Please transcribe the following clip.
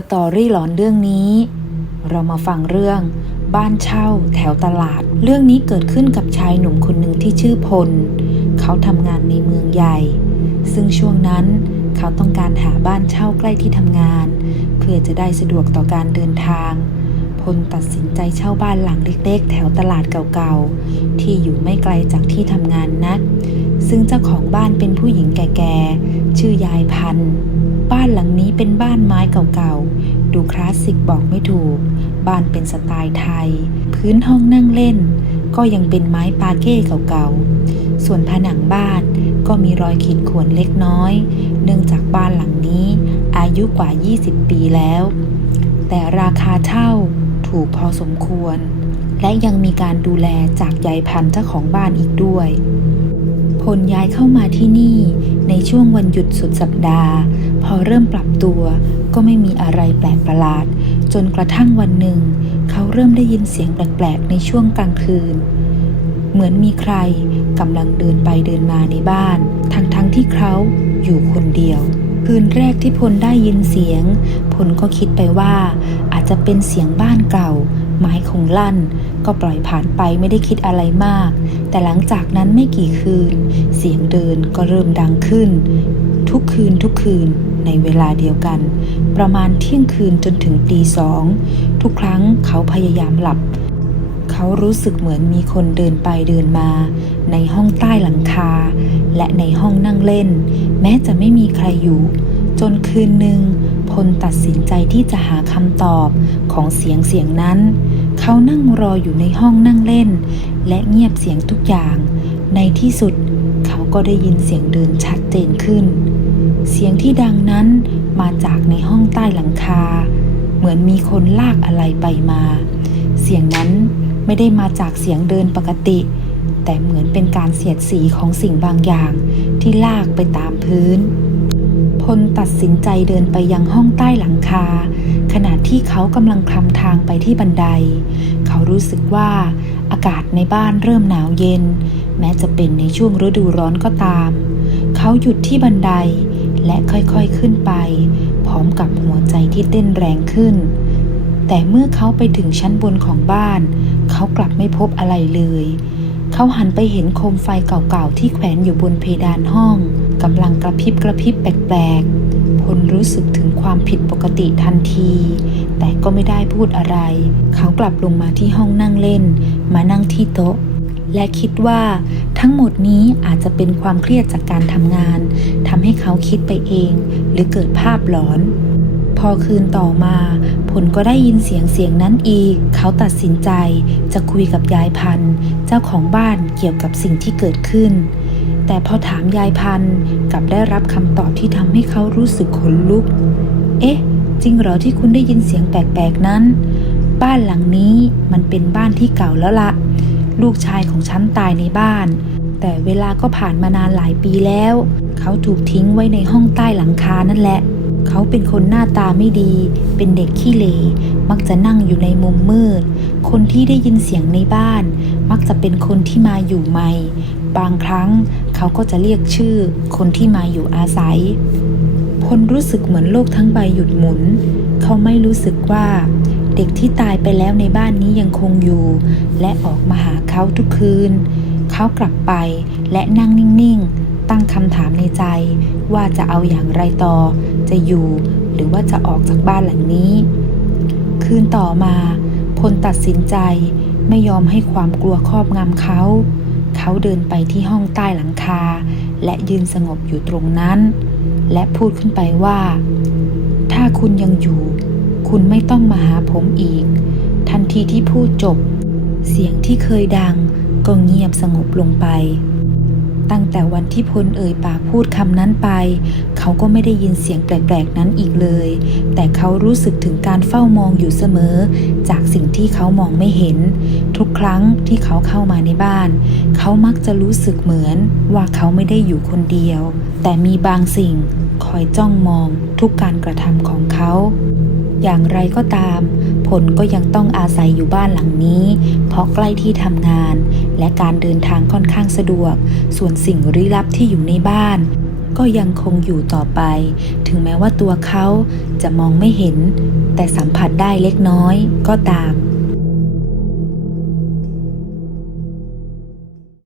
สตอรี่หลอนเรื่องนี้ เรามาฟังเรื่อง บ้านเช่าแถวตลาด เรื่องนี้เกิดขึ้นกับชายหนุ่มคนหนึ่งที่ชื่อพล เขาทำงานในเมืองใหญ่ ซึ่งช่วงนั้นเขาต้องการหาบ้านเช่าใกล้ที่ทำงาน เพื่อจะได้สะดวกต่อการเดินทาง พลตัดสินใจเช่าบ้านหลังเล็กๆ แถวตลาดเก่าๆ ที่อยู่ไม่ไกลจากที่ทำงานนัก ซึ่งเจ้าของบ้านเป็นผู้หญิงแก่ๆ ชื่อยายพันธ์ บ้านหลังนี้เป็นบ้านไม้เก่าๆ ดูคลาสสิกบอกไม่ถูก บ้านเป็นสไตล์ไทย พื้นห้องนั่งเล่น ก็ยังเป็นไม้ปาเก้เก่าๆ ส่วนผนังบ้านก็มีรอยขีดข่วนเล็กน้อย เนื่องจากบ้านหลังนี้อายุกว่า 20 ปีแล้ว แต่ราคาเช่าถูกพอสมควร และยังมีการดูแลจากยายพันธุ์เจ้าของบ้านอีกด้วย พลย้ายเข้ามาที่นี่ในช่วงวันหยุดสุดสัปดาห์ พอเริ่มปรับตัวก็ไม่มีอะไรแปลกประหลาด จนกระทั่งวันหนึ่ง เขาเริ่มได้ยินเสียงแปลกๆในช่วงกลางคืน เหมือนมีใครกำลังเดินไปเดินมาในบ้าน ทั้งๆทที่เขาอยู่คนเดียว คืนแรกที่พลได้ยินเสียง พลก็คิดไปว่าอาจจะเป็นเสียงบ้านเก่า ไม้คงลั่น ก็ปล่อยผ่านไปไม่ได้คิดอะไรมาก แต่หลังจากนั้นไม่กี่คืน เสียงเดินก็เริ่มดังขึ้น ทุกคืนทุกคืนในเวลาเดียวกัน ประมาณเที่ยงคืนจนถึงตีสอง ทุกครั้งเขาพยายามหลับ เขารู้สึกเหมือนมีคนเดินไปเดินมา ในห้องใต้หลังคา และในห้องนั่งเล่น แม้จะไม่มีใครอยู่ จนคืนหนึ่งพลตัดสินใจที่จะหาคำตอบของเสียงเสียงนั้น เขานั่งรออยู่ในห้องนั่งเล่น และเงียบเสียงทุกอย่าง ในที่สุดเขาก็ได้ยินเสียงเดินชัดเจนขึ้น เสียงที่ดังนั้นมาจากในห้องใต้หลังคา เหมือนมีคนลากอะไรไปมา เสียงนั้นไม่ได้มาจากเสียงเดินปกติ แต่เหมือนเป็นการเสียดสีของสิ่งบางอย่างที่ลากไปตามพื้น พลตัดสินใจเดินไปยังห้องใต้หลังคา ขณะที่เขากำลังคลำทางไปที่บันได เขารู้สึกว่าอากาศในบ้านเริ่มหนาวเย็น แม้จะเป็นในช่วงฤดูร้อนก็ตาม เขาหยุดที่บันไดและค่อยๆขึ้นไป พร้อมกับหัวใจที่เต้นแรงขึ้น แต่เมื่อเขาไปถึงชั้นบนของบ้าน เขากลับไม่พบอะไรเลย เขาหันไปเห็นโคมไฟเก่าๆที่แขวนอยู่บนเพดานห้อง กำลังกระพริบกระพริบแปลกๆ พลรู้สึกถึงความผิดปกติทันที แต่ก็ไม่ได้พูดอะไร เขากลับลงมาที่ห้องนั่งเล่น มานั่งที่โต๊ะ และคิดว่าทั้งหมดนี้อาจจะเป็นความเครียดจากการทำงานทำให้เขาคิดไปเอง หรือเกิดภาพหลอน พอคืนต่อมา ผลก็ได้ยินเสียงเสียงนั้นอีก เขาตัดสินใจจะคุยกับยายพันธ์เจ้าของบ้านเกี่ยวกับสิ่งที่เกิดขึ้น แต่พอถามยายพันธ์กลับได้รับคำตอบที่ทำให้เขารู้สึกขนลุก เอ๊ะ จริงเหรอที่คุณได้ยินเสียงแปลกๆนั้น บ้านหลังนี้มันเป็นบ้านที่เก่าแล้วละ ลูกชายของฉันตายในบ้าน แต่เวลาก็ผ่านมานานหลายปีแล้ว เขาถูกทิ้งไว้ในห้องใต้หลังคานั่นแหละ เขาเป็นคนหน้าตาไม่ดี เป็นเด็กขี้เหร่มักจะนั่งอยู่ในมุมมืด คนที่ได้ยินเสียงในบ้าน มักจะเป็นคนที่มาอยู่ใหม่ บางครั้ง เขาก็จะเรียกชื่อคนที่มาอยู่อาศัย พลรู้สึกเหมือนโลกทั้งใบหยุดหมุน เขาไม่รู้สึกว่าเด็กที่ตายไปแล้วในบ้านนี้ยังคงอยู่ และออกมาหาเขาทุกคืน เขากลับไปและนั่งนิ่งๆ ตั้งคำถามในใจ ว่าจะเอาอย่างไรต่อ จะอยู่หรือว่าจะออกจากบ้านหลังนี้ คืนต่อมา พลตัดสินใจไม่ยอมให้ความกลัวครอบงำเขา เขาเดินไปที่ห้องใต้หลังคา และยืนสงบอยู่ตรงนั้น และพูดขึ้นไปว่า ถ้าคุณยังอยู่ คุณไม่ต้องมาหาผมอีก ทันทีที่พูดจบ เสียงที่เคยดังก็เงียบสงบลงไป ตั้งแต่วันที่พลเอ่ยปากพูดคำนั้นไป เขาก็ไม่ได้ยินเสียงแปลกๆนั้นอีกเลย แต่เขารู้สึกถึงการเฝ้ามองอยู่เสมอ จากสิ่งที่เขามองไม่เห็น ทุกครั้งที่เขาเข้ามาในบ้าน เขามักจะรู้สึกเหมือนว่าเขาไม่ได้อยู่คนเดียว แต่มีบางสิ่งคอยจ้องมองทุกการกระทำของเขา อย่างไรก็ตาม ผลก็ยังต้องอาศัยอยู่บ้านหลังนี้ เพราะใกล้ที่ทำงาน และการเดินทางค่อนข้างสะดวก ส่วนสิ่งลี้ลับที่อยู่ในบ้าน ก็ยังคงอยู่ต่อไป ถึงแม้ว่าตัวเขาจะมองไม่เห็น แต่สัมผัสได้เล็กน้อยก็ตาม